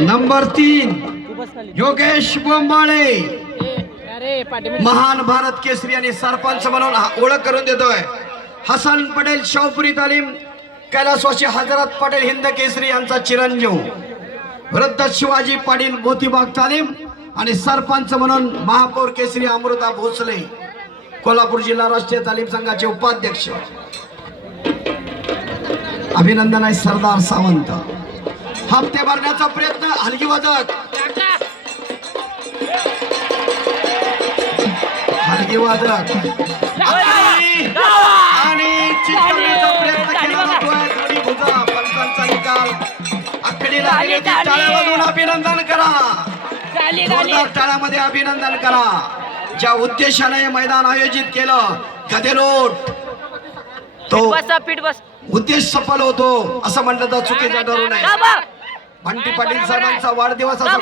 Number तीन योगेश बोंबाळे. महान भारत केसरी आणि सरपंच म्हणून हा- ओळख करून देतोय. हसन पटेल शाहपुरी तालीम कैलासवासी हजरत पटेल हिंद केसरी यांचा चिरंजीव. वृद्ध शिवाजी पाटील मोतीबाग तालीम आणि सरपंच म्हणून महापौर केसरी अमृता भोसले. कोल्हापूर जिल्हा राष्ट्रीय तालीम संघाचे उपाध्यक्ष. अभिनंदन आहे सरदार सावंत. हप्ते भरण्याचा प्रयत्न हलगी वाजत हलगी वाजत आणि चिकटवण्याचा प्रयत्न केला जातोय दोन्ही भुजा पंचांचा निकाल. लागलेली टाळ्या वाजवून अभिनंदन करा. जोरदार टाळ्यामध्ये अभिनंदन करा. ज्या उद्देशाने हे मैदान आयोजित केलं गदेलोट तो उद्देश सफल होतो असं म्हणलं तर चुकीचं ठरू नये. बंटी पाटील साहेबांचा वाढदिवस. असा